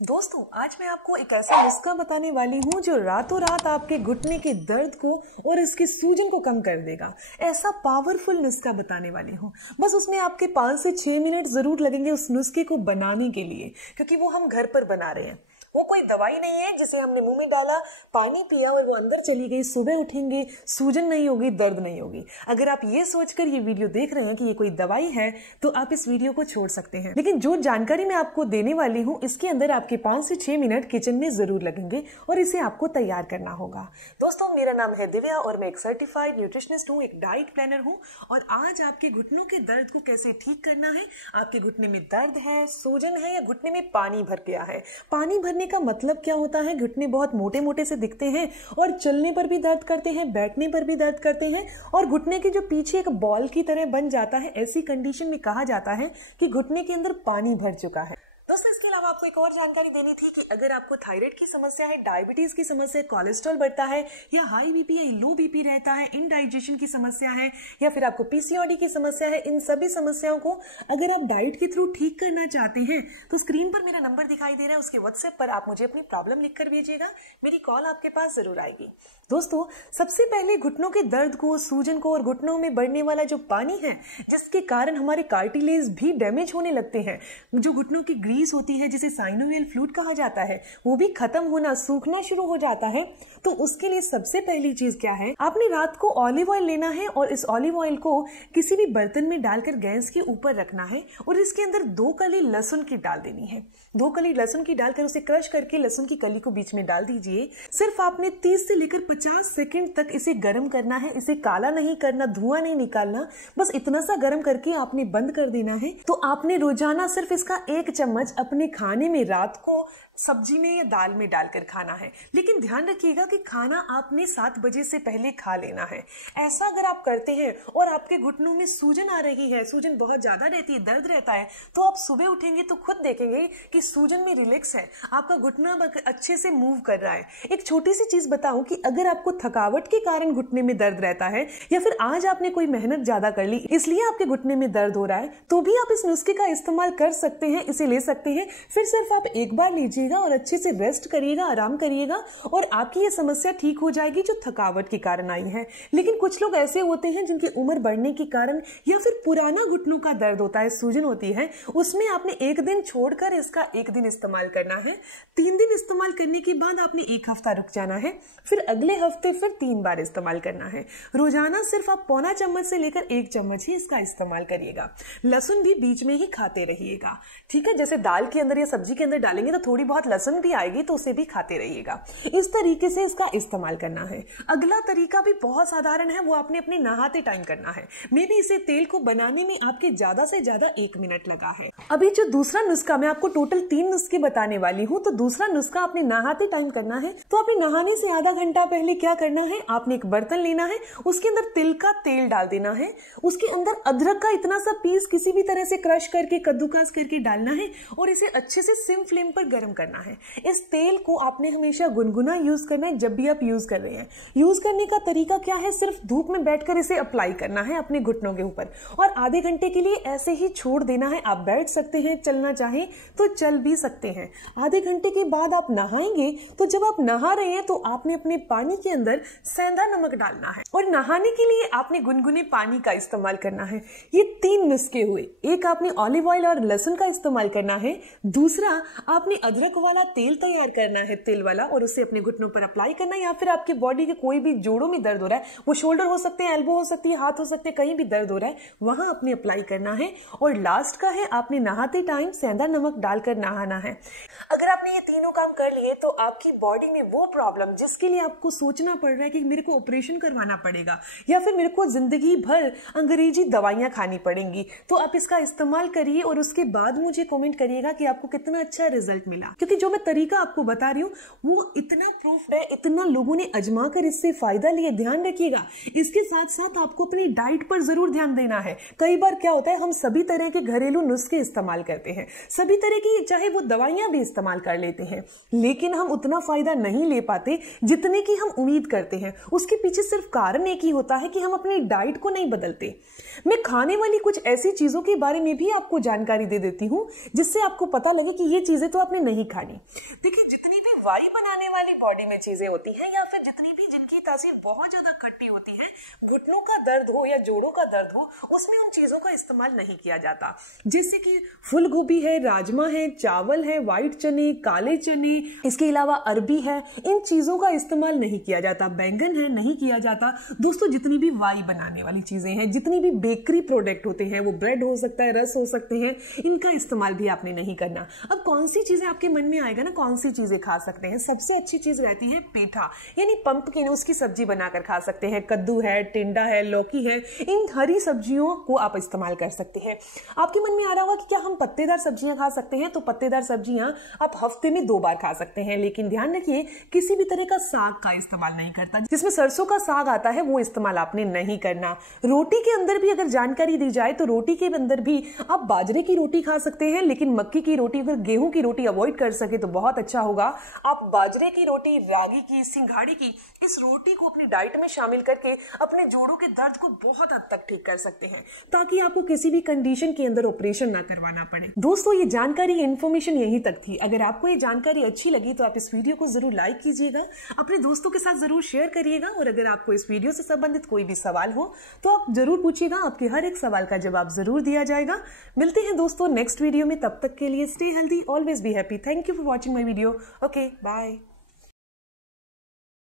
दोस्तों, आज मैं आपको एक ऐसा नुस्खा बताने वाली हूँ जो रातों रात आपके घुटने के दर्द को और इसके सूजन को कम कर देगा। ऐसा पावरफुल नुस्खा बताने वाली हूँ। बस उसमें आपके 5 से 6 मिनट जरूर लगेंगे उस नुस्खे को बनाने के लिए, क्योंकि वो हम घर पर बना रहे हैं। वो कोई दवाई नहीं है जिसे हमने मुंह में डाला, पानी पिया और वो अंदर चली गई, सुबह उठेंगे सूजन नहीं होगी, दर्द नहीं होगी। अगर आप ये सोचकर ये वीडियो देख रहे हैं कि ये कोई दवाई है तो आप इस वीडियो को छोड़ सकते हैं। लेकिन जो जानकारी मैं आपको देने वाली हूँ इसके अंदर आपके 5 से 6 मिनट किचन में जरूर लगेंगे और इसे आपको तैयार करना होगा। दोस्तों, मेरा नाम है दिव्या और मैं एक सर्टिफाइड न्यूट्रिशनिस्ट हूँ, एक डाइट प्लानर हूँ। और आज आपके घुटनों के दर्द को कैसे ठीक करना है, आपके घुटने में दर्द है, सूजन है या घुटने में पानी भर गया है। पानी भरने का मतलब क्या होता है? घुटने बहुत मोटे मोटे से दिखते हैं और चलने पर भी दर्द करते हैं, बैठने पर भी दर्द करते हैं और घुटने के जो पीछे एक बॉल की तरह बन जाता है। ऐसी कंडीशन में कहा जाता है कि घुटने के अंदर पानी भर चुका है। दोस्तों, इसके अलावा आपको एक और जानकारी देनी थी कि अगर आपको थायराइड की समस्या है, डायबिटीज की समस्या है, कोलेस्ट्रॉल बढ़ता है या हाई बीपी या लो बीपी रहता है, इंडाइजेशन की समस्या है या फिर आपको पीसीओडी की समस्या है, इन सभी समस्याओं को अगर आप डाइट के थ्रू ठीक करना चाहते हैं तो स्क्रीन पर मेरा नंबर दिखाई दे रहा है, उसके व्हाट्सएप पर आप मुझे अपनी प्रॉब्लम लिखकर भेजिएगा। मेरी कॉल आपके पास जरूर आएगी। दोस्तों, सबसे पहले घुटनों के दर्द को, सूजन को और घुटनों में बढ़ने वाला जो पानी है जिसके कारण हमारे कार्टिलेज भी डैमेज होने लगते हैं, जो घुटनों की ग्रीस होती है जिसे साइनोवियल फ्लूइड कहा जाता है, वो भी खत्म होना, सूखना शुरू हो जाता है। तो उसके लिए सबसे पहली चीज क्या है, आपने रात को ऑलिव ऑयल लेना है और इस ऑलिव ऑयल को किसी भी बर्तन में डालकर गैस के ऊपर रखना है और इसके अंदर 2 कली लहसुन की डाल देनी है। 2 कली लहसुन की डालकर उसे क्रश करके लहसुन की कली को बीच में डाल दीजिए। सिर्फ आपने 30 से लेकर 50 सेकंड तक इसे गर्म करना है। इसे काला नहीं करना, धुआं नहीं निकालना, बस इतना सा गर्म करके आपने बंद कर देना है। तो आपने रोजाना सिर्फ इसका 1 चम्मच अपने खाने में रात को सब्जी में या दाल में डालकर खाना है। लेकिन ध्यान रखिएगा कि खाना आपने 7 बजे से पहले खा लेना है। ऐसा अगर आप करते हैं और आपके घुटनों में सूजन आ रही है, सूजन बहुत ज्यादा रहती है, दर्द रहता है, तो आप सुबह उठेंगे तो खुद देखेंगे कि सूजन में रिलैक्स है, आपका घुटना अच्छे से मूव कर रहा है। एक छोटी सी चीज बताऊं कि अगर आपको थकावट के कारण घुटने में दर्द रहता है या फिर आज आपने कोई मेहनत ज्यादा कर ली इसलिए आपके घुटने में दर्द हो रहा है, तो भी आप इस नुस्खे का इस्तेमाल कर सकते हैं, इसे ले सकते हैं। फिर सिर्फ आप एक बार लीजिए और अच्छे से रेस्ट करिएगा, आराम करिएगा और आपकी ये समस्या ठीक हो जाएगी जो थकावट के कारण आई है। लेकिन कुछ लोग ऐसे होते हैं जिनकी उम्र बढ़ने के कारण या फिर पुराना घुटनों का दर्द होता है, सूजन होती है, उसमें आपने 1 दिन छोड़कर इसका 1 दिन इस्तेमाल करना है। 3 दिन इस्तेमाल करने के बाद आपने 1 हफ्ता रुक जाना है, फिर अगले हफ्ते फिर 3 बार इस्तेमाल करना है। रोजाना सिर्फ आप पौना चम्मच से लेकर 1 चम्मच ही इसका इस्तेमाल करिएगा। लहसुन भी बीच में ही खाते रहिएगा, ठीक है? जैसे दाल के अंदर या सब्जी के अंदर डालेंगे तो थोड़ी बहुत लहसुन भी आएगी, तो उसे भी खाते रहिएगा। इस तरीके से इसका इस्तेमाल करना है। अगला तरीका भी बहुत साधारण है, वो आपने अपने नहाते टाइम करना है। मे भी इसे तेल को बनाने में आपके ज्यादा से ज्यादा 1 मिनट लगा है। अभी जो दूसरा नुस्खा, मैं आपको टोटल 3 नुस्खे बताने वाली हूँ, तो दूसरा नुस्खा आपने नहाते टाइम करना है। तो आपने नहाने से आधा घंटा पहले क्या करना है, आपने एक बर्तन लेना है, उसके अंदर तिल का तेल डाल देना है, उसके अंदर अदरक का इतना सा पीस किसी भी तरह से क्रश करके, कद्दूकस करके डालना है और इसे अच्छे से सिम फ्लेम पर गर्म करना है। इस तेल को आपने हमेशा गुनगुना यूज करना है जब भी आप यूज कर रहे हैं। यूज करने का तरीका क्या है, सिर्फ धूप में बैठकर इसे अप्लाई करना है अपने घुटनों के ऊपर और आधे घंटे के लिए ऐसे ही छोड़ देना है। आप बैठ सकते हैं, चलना चाहें तो चल भी सकते हैं। आधे घंटे के बाद आप नहाएंगे, तो जब आप नहा रहे हैं तो आपने अपने पानी के अंदर सेंधा नमक डालना है और नहाने के लिए आपने गुनगुने पानी का इस्तेमाल करना है। ये 3 नुस्खे हुए। एक आपने ऑलिव ऑयल और लहसुन का इस्तेमाल करना है, दूसरा आपने अदरक वाला तेल तैयार करना है, तेल वाला, और उसे अपने घुटनों पर अप्लाई करना है। या फिर आपके बॉडी के कोई भी जोड़ों में दर्द हो रहा है, वो शोल्डर हो सकते हैं, एल्बो हो सकती है, हाथ हो सकते हैं, कहीं भी दर्द हो रहा है वहां आपने अप्लाई करना है। और लास्ट का है, आपने नहाते टाइम सेंधा नमक डालकर नहाना है। अगर आपने ये तीनों काम कर लिए तो आपकी बॉडी में वो प्रॉब्लम जिसके लिए आपको सोचना पड़ रहा है कि मेरे को ऑपरेशन करवाना पड़ेगा या फिर मेरे को जिंदगी भर अंग्रेजी दवाइयां खानी पड़ेंगी, तो आप इसका इस्तेमाल करिए और उसके बाद मुझे कमेंट करिएगा कि आपको कितना अच्छा रिजल्ट मिला। क्योंकि जो मैं तरीका आपको बता रही हूँ वो इतना प्रूफ है, इतना लोगों ने आजमा कर इससे फायदा लिया। ध्यान रखिएगा, इसके साथ साथ आपको अपनी डाइट पर जरूर ध्यान देना है। कई बार क्या होता है, हम सभी तरह के घरेलू नुस्खे इस्तेमाल करते हैं, सभी तरह की, चाहे वो दवाइयां भी इस्तेमाल कर लेते हैं, लेकिन हम उतना फायदा नहीं ले पाते जितने की हम उम्मीद करते हैं। उसके पीछे सिर्फ कारण एक ही होता है कि हम अपनी डाइट को नहीं बदलते। मैं खाने वाली कुछ ऐसी चीजों के बारे में भी आपको जानकारी दे देती हूँ जिससे आपको पता लगे कि ये चीजें तो आपने नहीं खानी। देखिए, जितनी भी वाई बनाने वाली बॉडी में चीजें होती हैं या फिर जितनी भी जिनकी तासीर बहुत ज्यादा खट्टी होती है, घुटनों का दर्द हो या जोड़ों का दर्द हो, उसमें उन चीजों का इस्तेमाल नहीं किया जाता। जैसे कि फूल गोभी है, राजमा है, चावल है, व्हाइट चने, काले चने, इसके अलावा अरबी है, इन चीजों का इस्तेमाल नहीं किया जाता। बैंगन है, नहीं किया जाता। दोस्तों, जितनी भी वाई बनाने वाली चीजें हैं, जितनी भी बेकरी प्रोडक्ट होते हैं, वो ब्रेड हो सकता है, रस हो सकते हैं, इनका इस्तेमाल भी आपने नहीं करना। अब कौन सी चीजें आपके मन में आएगा ना, कौन सी चीजें खा सकते हैं? सबसे अच्छी चीज रहती है पेठा, यानी पंपकिन, उसकी सब्जी बनाकर खा सकते हैं। कद्दू है, टिंडा है, लौकी है, इन हरी सब्जियों को आप इस्तेमाल कर सकते हैं। आपके मन में आ रहा होगा कि क्या हम पत्तेदार सब्जियां खा सकते हैं? तो पत्तेदार सब्जियां आप हफ्ते में 2 बार खा सकते हैं, लेकिन ध्यान रखिए किसी भी तरह का साग का इस्तेमाल नहीं करता। जिसमें सरसों का साग आता है वो इस्तेमाल आपने नहीं करना। रोटी के अंदर भी अगर जानकारी दी जाए तो रोटी के अंदर भी आप बाजरे की रोटी खा सकते हैं, लेकिन मक्की की रोटी, अगर गेहूं की रोटी अवॉइड कर सके तो बहुत अच्छा होगा। आप बाजरे की रोटी, रागी की, सिंघाड़ी की, इस रोटी को अपनी डाइट में शामिल करके अपने जोड़ों के दर्द को बहुत हद तक ठीक कर सकते हैं, ताकि आपको किसी भी कंडीशन के अंदर ऑपरेशन ना करवाना पड़े। दोस्तों, ये जानकारी, इन्फॉर्मेशन यहीं तक थी। अगर आपको ये जानकारी अच्छी लगी तो आप इस वीडियो को जरूर लाइक कीजिएगा, अपने दोस्तों के साथ जरूर शेयर करिएगा, और अगर आपको इस वीडियो से संबंधित कोई भी सवाल हो तो आप जरूर पूछिएगा, आपके हर एक सवाल का जवाब जरूर दिया जाएगा। मिलते हैं दोस्तों नेक्स्ट वीडियो में, तब तक के लिए stay healthy, always be happy. Thank you for watching my video. Okay, bye.